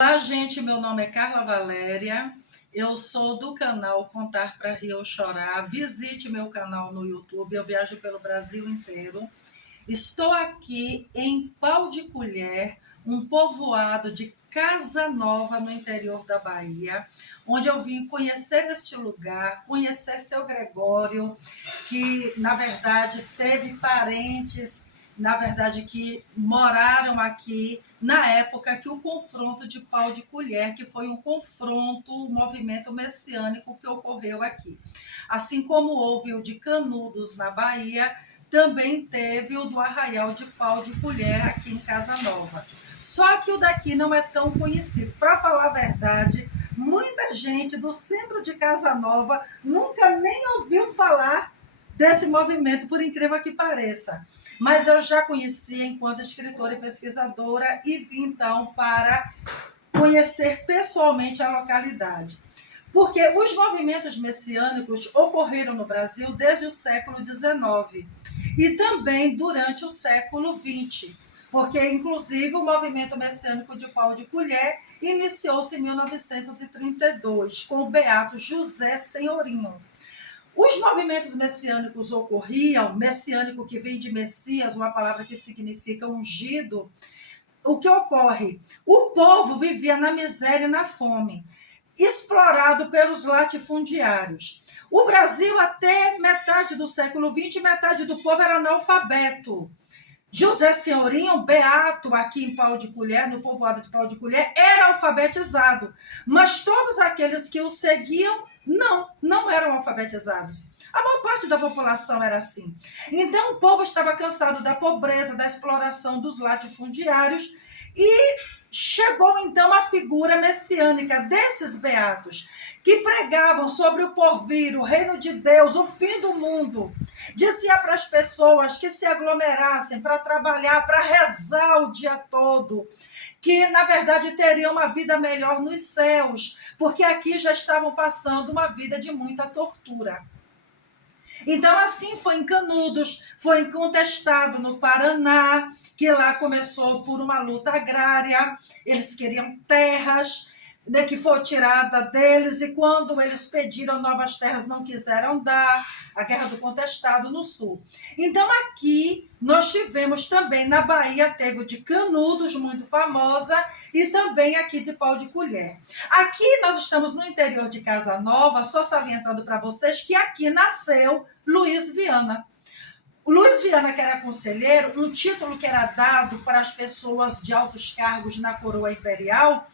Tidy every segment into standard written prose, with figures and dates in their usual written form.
Olá, gente. Meu nome é Carla Valéria. Eu sou do canal Contar para Rir ou Chorar. Visite meu canal no YouTube. Eu viajo pelo Brasil inteiro. Estou aqui em Pau de Colher, um povoado de Casa Nova, no interior da Bahia, onde eu vim conhecer este lugar, conhecer seu Gregório, que, na verdade, teve parentes, na verdade, que moraram aqui na época que o confronto de Pau de Colher, que foi um confronto, um movimento messiânico que ocorreu aqui. Assim como houve o de Canudos, na Bahia, também teve o do Arraial de Pau de Colher aqui em Casa Nova. Só que o daqui não é tão conhecido. Para falar a verdade, muita gente do centro de Casa Nova nunca nem ouviu falar desse movimento, por incrível que pareça. Mas eu já conhecia enquanto escritora e pesquisadora e vim então para conhecer pessoalmente a localidade. Porque os movimentos messiânicos ocorreram no Brasil desde o século XIX e também durante o século XX, porque, inclusive, o movimento messiânico de Pau de Colher iniciou-se em 1932, com o beato José Senhorinho. Os movimentos messiânicos ocorriam, messiânico que vem de Messias, uma palavra que significa ungido. O que ocorre? O povo vivia na miséria e na fome, explorado pelos latifundiários. O Brasil, até metade do século XX, metade do povo era analfabeto. José Senhorinho, beato aqui em Pau de Colher, no povoado de Pau de Colher, era alfabetizado, mas todos aqueles que o seguiam não eram alfabetizados. A maior parte da população era assim. Então o povo estava cansado da pobreza, da exploração dos latifundiários e chegou então a figura messiânica desses beatos, que pregavam sobre o porvir, o reino de Deus, o fim do mundo. Dizia para as pessoas que se aglomerassem para trabalhar, para rezar o dia todo, que na verdade teriam uma vida melhor nos céus, porque aqui já estavam passando uma vida de muita tortura. Então, assim foi em Canudos, foi incontestado no Paraná, que lá começou por uma luta agrária, eles queriam terras, né, que foi tirada deles, e quando eles pediram novas terras não quiseram dar, a Guerra do Contestado no sul. Então aqui nós tivemos também, na Bahia teve o de Canudos, muito famosa, e também aqui de Pau de Colher. Aqui nós estamos no interior de Casa Nova, só salientando para vocês que aqui nasceu Luiz Viana. O Luiz Viana, que era conselheiro, um título que era dado para as pessoas de altos cargos na coroa imperial,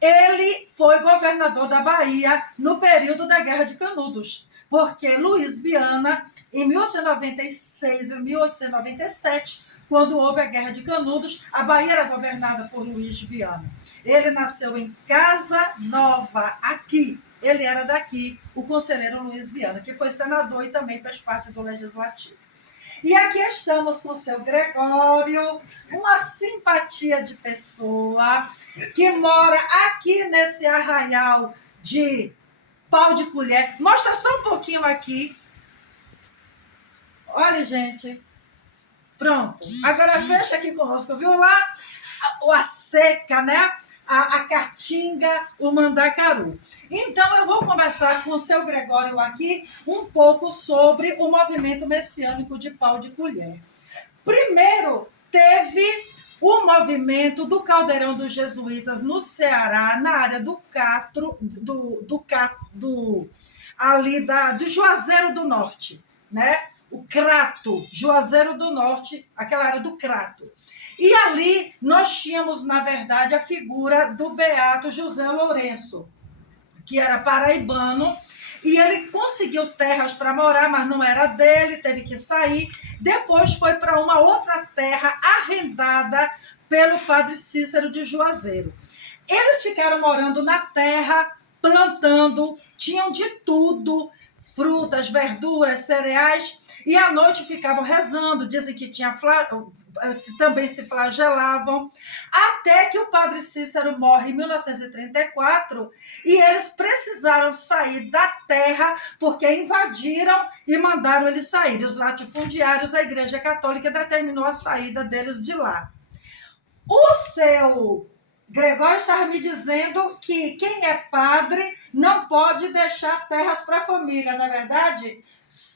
ele foi governador da Bahia no período da Guerra de Canudos, porque Luiz Viana, em 1896 e 1897, quando houve a Guerra de Canudos, a Bahia era governada por Luiz Viana. Ele nasceu em Casa Nova, aqui. Ele era daqui, o conselheiro Luiz Viana, que foi senador e também fez parte do Legislativo. E aqui estamos com o seu Gregório, uma simpatia de pessoa, que mora aqui nesse arraial de Pau de Colher. Mostra só um pouquinho aqui. Olha, gente. Pronto. Agora fecha aqui conosco, viu lá? A seca, né? A caatinga, o mandacaru. Então, eu vou conversar com o seu Gregório aqui um pouco sobre o movimento messiânico de Pau de Colher. Primeiro, teve o movimento do Caldeirão dos Jesuítas no Ceará, na área do Catro, do Juazeiro do Norte, né? O Crato, Juazeiro do Norte, aquela área do Crato. E ali nós tínhamos, na verdade, a figura do beato José Lourenço, que era paraibano, e ele conseguiu terras para morar, mas não era dele, teve que sair. Depois foi para uma outra terra arrendada pelo padre Cícero de Juazeiro. Eles ficaram morando na terra, plantando, tinham de tudo, frutas, verduras, cereais, e à noite ficavam rezando, dizem que também se flagelavam, até que o padre Cícero morre em 1934 e eles precisaram sair da terra porque invadiram e mandaram eles sair. Os latifundiários, a Igreja Católica determinou a saída deles de lá. O seu Gregório estava me dizendo que quem é padre não pode deixar terras para a família, não é verdade?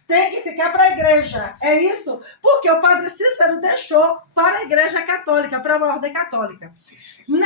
Tem que ficar para a igreja, é isso? Porque o padre Cícero deixou para a igreja católica, para a ordem católica.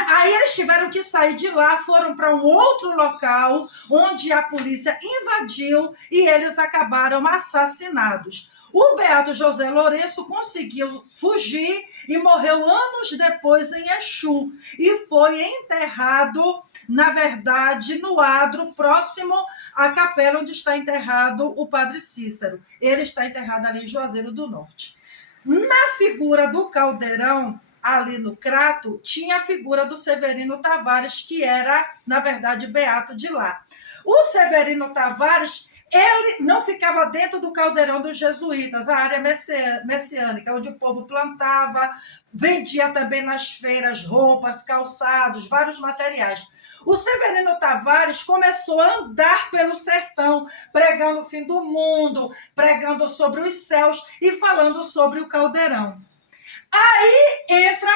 Aí eles tiveram que sair de lá, foram para um outro local, onde a polícia invadiu e eles acabaram assassinados. O beato José Lourenço conseguiu fugir e morreu anos depois em Exu. E foi enterrado, na verdade, no adro próximo à capela onde está enterrado o padre Cícero. Ele está enterrado ali em Juazeiro do Norte. Na figura do caldeirão, ali no Crato, tinha a figura do Severino Tavares, que era, na verdade, beato de lá. O Severino Tavares, ele não ficava dentro do caldeirão dos jesuítas, a área messiânica, onde o povo plantava, vendia também nas feiras roupas, calçados, vários materiais. O Severino Tavares começou a andar pelo sertão, pregando o fim do mundo, pregando sobre os céus e falando sobre o caldeirão. Aí entra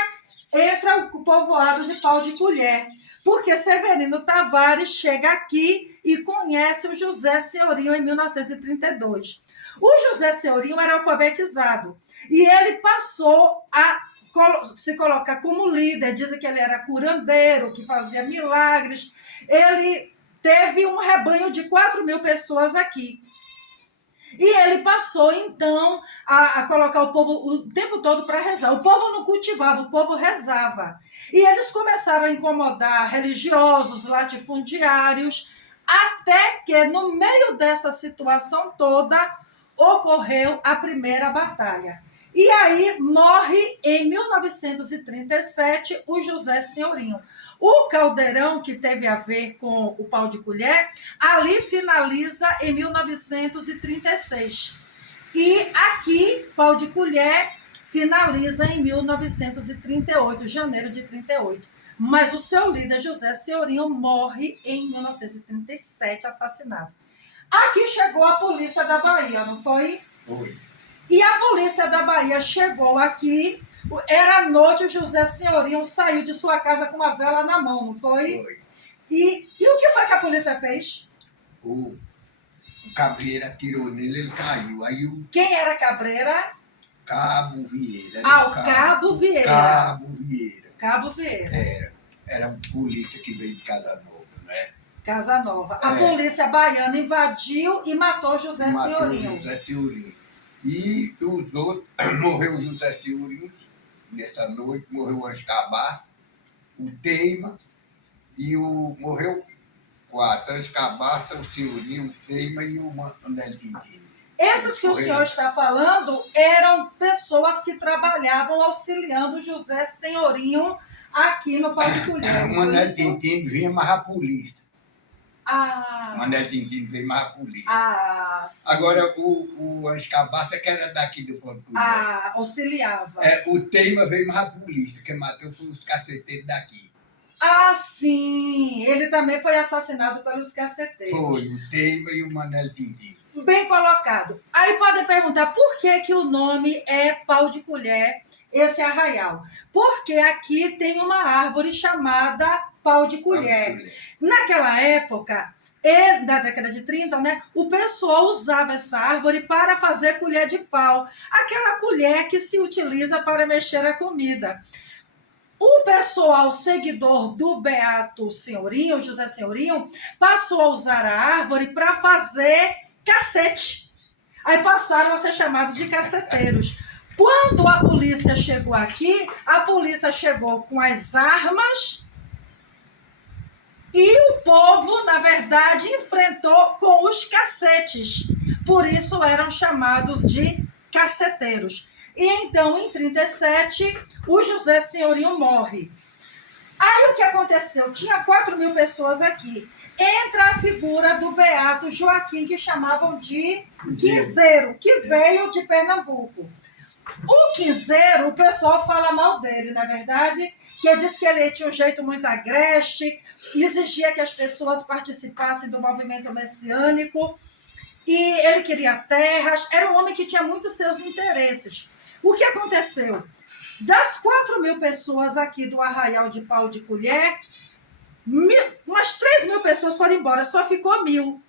o povoado de Pau de Colher, porque Severino Tavares chega aqui e conhece o José Senhorinho em 1932. O José Senhorinho era alfabetizado e ele passou a se colocar como líder. Dizem que ele era curandeiro, que fazia milagres. Ele teve um rebanho de 4.000 pessoas aqui. E ele passou, então, a colocar o povo o tempo todo para rezar. O povo não cultivava, o povo rezava. E eles começaram a incomodar religiosos, latifundiários, até que, no meio dessa situação toda, ocorreu a primeira batalha. E aí morre, em 1937, o José Senhorinho. O caldeirão, que teve a ver com o Pau de Colher, ali finaliza em 1936. E aqui, Pau de Colher, finaliza em 1938, janeiro de 38. Mas o seu líder, José Senhorinho, morre em 1937, assassinado. Aqui chegou a polícia da Bahia, não foi? Foi. E a polícia da Bahia chegou aqui, era noite, o José Senhorinho saiu de sua casa com uma vela na mão, não foi? Foi. E o que foi que a polícia fez? O Cabreira atirou nele, ele caiu. Aí o Quem era Cabreira? Cabo Vieira. Ah, o Cabo Vieira. Cabo Vieira. Cabo Vieira. Era um polícia que veio de Casa Nova, né? Casa Nova. A polícia baiana invadiu e matou José Senhorinho. José Senhorinho. E os outros, morreu o José Senhorinho, nessa noite, morreu o Anjo Cabaça, o Teima, e morreu 4, Anjo Cabaça, o Senhorinho, o Teima e o Manuel Tintino. Esses que o senhor está falando eram pessoas que trabalhavam auxiliando José Senhorinho aqui no Pau de Colher. O Manuel Tintino vinha mais a polícia. Ah. O Manuel Tintino veio mais a polícia. Ah, sim. Agora, o Anjo Cabaça, que era daqui do Pau de Colher. Ah, auxiliava. O Teima veio mais a polícia, que matou os caceteiros daqui. Ah, sim! Ele também foi assassinado pelos caceteiros. Foi, o Teima e o Manuel Tintino. Bem colocado. Aí podem perguntar por que o nome é Pau de Colher, esse arraial. Porque aqui tem uma árvore chamada Pau de Colher. Naquela época, na década de 30, né, o pessoal usava essa árvore para fazer colher de pau. Aquela colher que se utiliza para mexer a comida. O pessoal seguidor do Beato Senhorinho, José Senhorinho, passou a usar a árvore para fazer cacete. Aí passaram a ser chamados de caceteiros. Quando a polícia chegou aqui, a polícia chegou com as armas e o povo, na verdade, enfrentou com os cacetes. Por isso eram chamados de caceteiros. E então, em 37, o José Senhorinho morre. Aí o que aconteceu? Tinha 4.000 pessoas aqui. Entra a figura do Beato Joaquim, que chamavam de Quinzeiro, que veio de Pernambuco. O Quinzeiro, o pessoal fala mal dele, na verdade, que diz que ele tinha um jeito muito agreste, exigia que as pessoas participassem do movimento messiânico, e ele queria terras, era um homem que tinha muitos seus interesses. O que aconteceu? Das 4.000 pessoas aqui do Arraial de Pau de Colher, umas 3.000 pessoas foram embora, só ficou 1.000.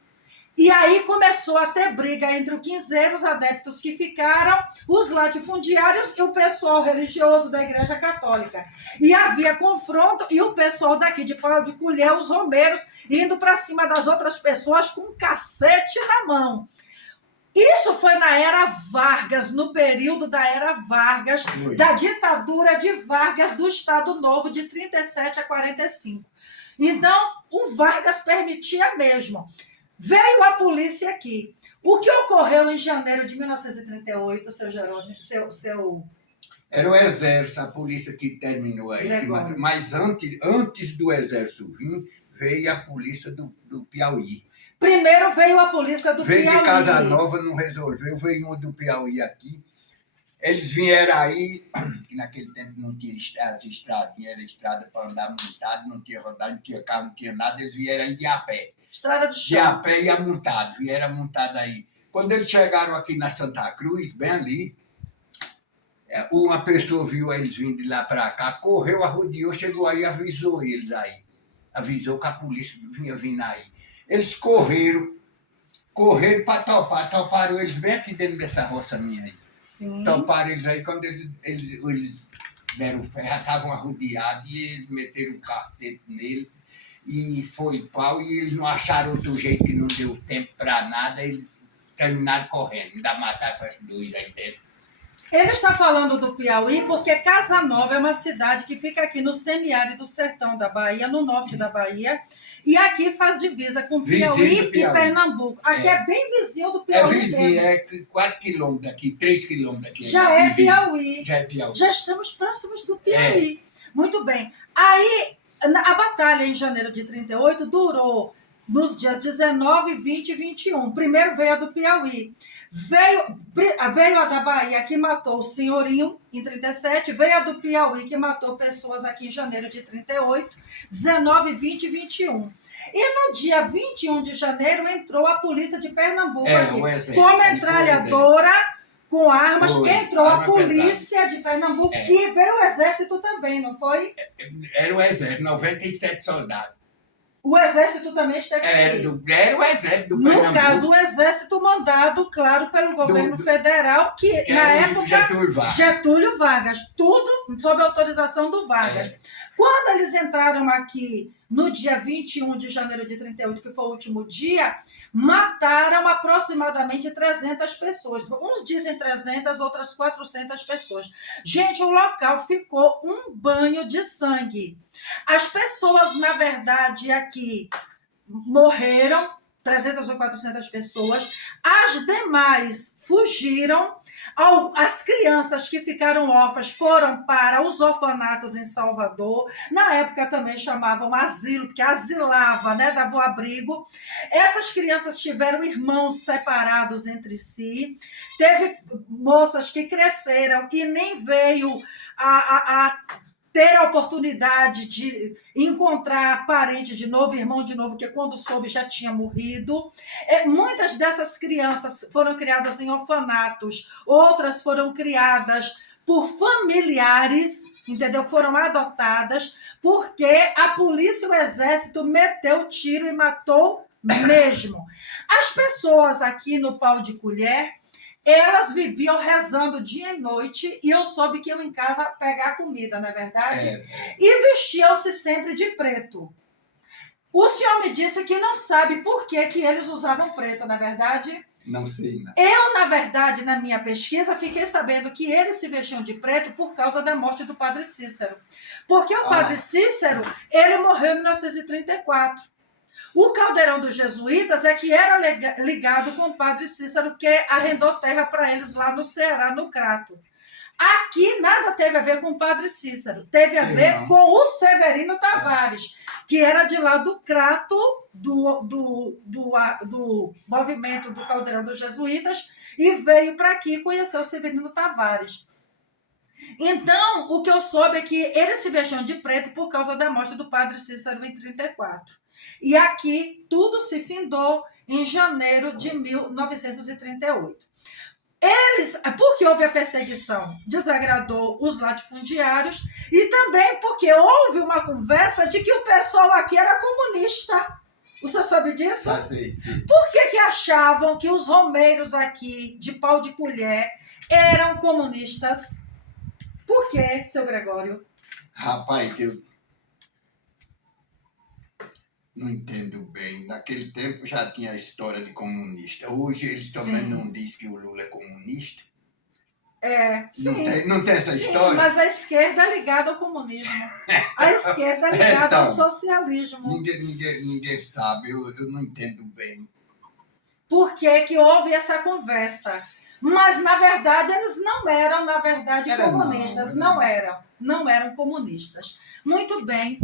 E aí começou a ter briga entre o quinzeiro, os adeptos que ficaram, os latifundiários e o pessoal religioso da Igreja Católica. E havia confronto e o pessoal daqui de Pau de Colher, os romeiros, indo para cima das outras pessoas com um cacete na mão. Isso foi na era Vargas, no período da era Vargas, da ditadura de Vargas do Estado Novo, de 37 a 45. Então, o Vargas permitia mesmo. Veio a polícia aqui. O que ocorreu em janeiro de 1938, seu Jerônimo, seu... Era o exército, a polícia que terminou aí. Mas antes do exército vir, veio a polícia do Piauí. Primeiro veio a polícia do Piauí. Veio de Casa Nova, não resolveu, veio um do Piauí aqui. Eles vieram aí, que naquele tempo não tinha estrada, era estrada para andar montado, não tinha rodado, não tinha carro, não tinha nada, eles vieram aí de a pé. Estrada de chão. De a pé e amontado, vieram montado aí. Quando eles chegaram aqui na Santa Cruz, bem ali, uma pessoa viu eles vindo de lá para cá, correu, arrodeou, chegou aí e avisou eles aí. Avisou que a polícia vinha vindo aí. Eles correram para topar, toparam eles bem aqui dentro dessa roça minha aí. Sim. Toparam eles aí, quando eles deram ferro, já estavam arrodeados e eles meteram um cacete neles e foi pau e eles não acharam outro jeito, que não deu tempo para nada, eles terminaram correndo, ainda mataram os dois aí dentro. Ele está falando do Piauí porque Casa Nova é uma cidade que fica aqui no semiárido sertão da Bahia, no norte da Bahia, e aqui faz divisa com Piauí e Pernambuco. Aqui é bem vizinho do Piauí. É vizinho, é 4 quilômetros daqui, 3 quilômetros daqui. Já é Piauí. Já é Piauí. Já estamos próximos do Piauí. Muito bem. Aí, a batalha em janeiro de 38 durou nos dias 19, 20 e 21. Primeiro veio a do Piauí. Veio a da Bahia, que matou o Senhorinho, em 37. Veio a do Piauí, que matou pessoas aqui em janeiro de 38, 19, 20 e 21. E no dia 21 de janeiro entrou a polícia de Pernambuco aqui. Com metralhadora, com armas, entrou a polícia de Pernambuco e veio o exército também, não foi? Era o exército, 97 soldados. O exército também esteve aqui. Era o exército do Pernambuco. No caso, o exército mandado, claro, pelo governo federal, que na época, Getúlio Vargas. Tudo sob autorização do Vargas. Quando eles entraram aqui no dia 21 de janeiro de 38, que foi o último dia, mataram aproximadamente 300 pessoas. Uns dizem 300, outras 400 pessoas. Gente, o local ficou um banho de sangue. As pessoas, na verdade, aqui morreram, 300 ou 400 pessoas. As demais fugiram. As crianças que ficaram órfãs foram para os orfanatos em Salvador. Na época também chamavam asilo, porque asilava, né? Dava o abrigo. Essas crianças tiveram irmãos separados entre si. Teve moças que cresceram e nem veio a ter a oportunidade de encontrar parente de novo, irmão de novo, que quando soube já tinha morrido. Muitas dessas crianças foram criadas em orfanatos, outras foram criadas por familiares, entendeu? Foram adotadas, porque a polícia e o exército meteu tiro e matou mesmo. As pessoas aqui no Pau de Colher, elas viviam rezando dia e noite e eu soube que iam em casa pegar comida, não é verdade? E vestiam-se sempre de preto. O senhor me disse que não sabe por que eles usavam preto, não é verdade? Não sei, não. Eu, na verdade, na minha pesquisa, fiquei sabendo que eles se vestiam de preto por causa da morte do padre Cícero. Porque o padre Cícero, ele morreu em 1934. O Caldeirão dos Jesuítas é que era ligado com o padre Cícero, que arrendou terra para eles lá no Ceará, no Crato. Aqui nada teve a ver com o padre Cícero, teve a ver com o Severino Tavares, que era de lá do Crato, do movimento do Caldeirão dos Jesuítas, e veio para aqui conhecer o Severino Tavares. Então, o que eu soube é que eles se vestiam de preto por causa da morte do padre Cícero em 34. E aqui tudo se findou em janeiro de 1938. Porque houve a perseguição, desagradou os latifundiários e também porque houve uma conversa de que o pessoal aqui era comunista. O senhor sabe disso? Sim. Por que achavam que os romeiros aqui, de pau de colher, eram comunistas? Por quê, seu Gregório? Rapaz, eu não entendo bem. Naquele tempo já tinha a história de comunista. Hoje eles também não dizem que o Lula é comunista. Sim. Não tem essa Sim, história? mas a esquerda é ligada ao comunismo. A esquerda é ligada ao socialismo. Ninguém sabe, eu não entendo bem. Por que houve essa conversa? Mas, na verdade, eles não eram, comunistas. Não eram comunistas. Muito bem.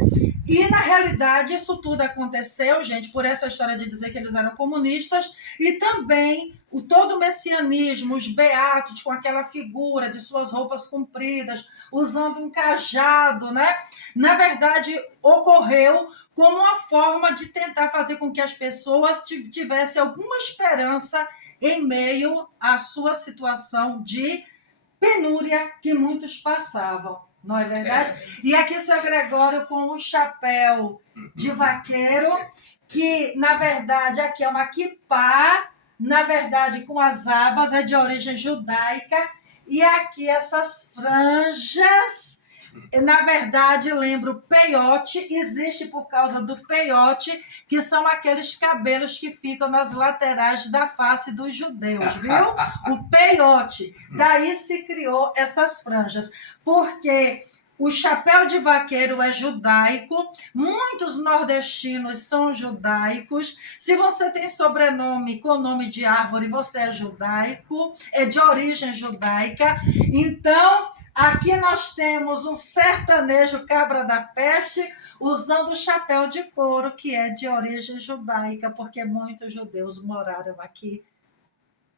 E, na realidade, isso tudo aconteceu, gente, por essa história de dizer que eles eram comunistas e também todo o messianismo, os beatos com aquela figura de suas roupas compridas, usando um cajado, né? Na verdade, ocorreu como uma forma de tentar fazer com que as pessoas tivessem alguma esperança em meio à sua situação de penúria que muitos passavam. Não é verdade? E aqui seu Gregório com um chapéu de vaqueiro, que, na verdade, aqui é uma quipá, na verdade, com as abas, é de origem judaica, e aqui essas franjas, na verdade, lembra o peiote, existe por causa do peiote, que são aqueles cabelos que ficam nas laterais da face dos judeus, viu? O peiote. Daí se criou essas franjas, porque o chapéu de vaqueiro é judaico, muitos nordestinos são judaicos. Se você tem sobrenome com nome de árvore, você é judaico, é de origem judaica. Então, aqui nós temos um sertanejo cabra da peste usando o chapéu de couro, que é de origem judaica, porque muitos judeus moraram aqui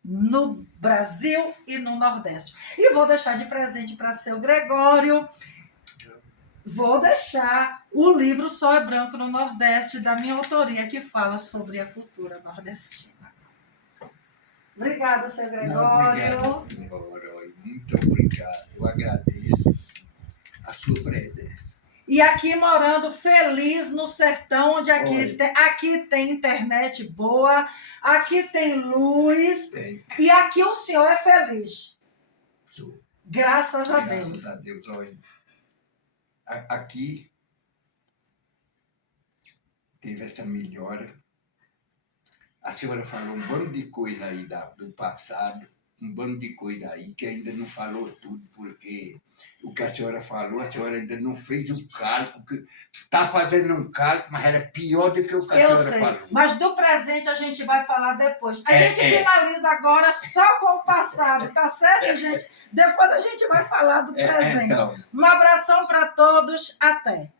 no Brasil e no Nordeste. E vou deixar de presente para seu Gregório. Vou deixar o livro Sol é Branco no Nordeste, da minha autoria, que fala sobre a cultura nordestina. Obrigada, seu Gregório. Obrigado, senhora. Muito obrigado. Eu agradeço a sua presença. E aqui morando feliz no sertão, onde aqui tem internet boa, aqui tem luz, e aqui o senhor é feliz. Sou. Graças a Deus. Graças a Deus, olha. Aqui teve essa melhora. A senhora falou um bando de coisa aí do passado, um bando de coisa aí que ainda não falou tudo, porque o que a senhora falou, a senhora ainda não fez o cálculo. Está fazendo um cálculo, mas era pior do que o que a senhora falou. Mas do presente a gente vai falar depois. A gente finaliza agora só com o passado, tá certo, gente? Depois a gente vai falar do presente. Então. Um abração para todos, até.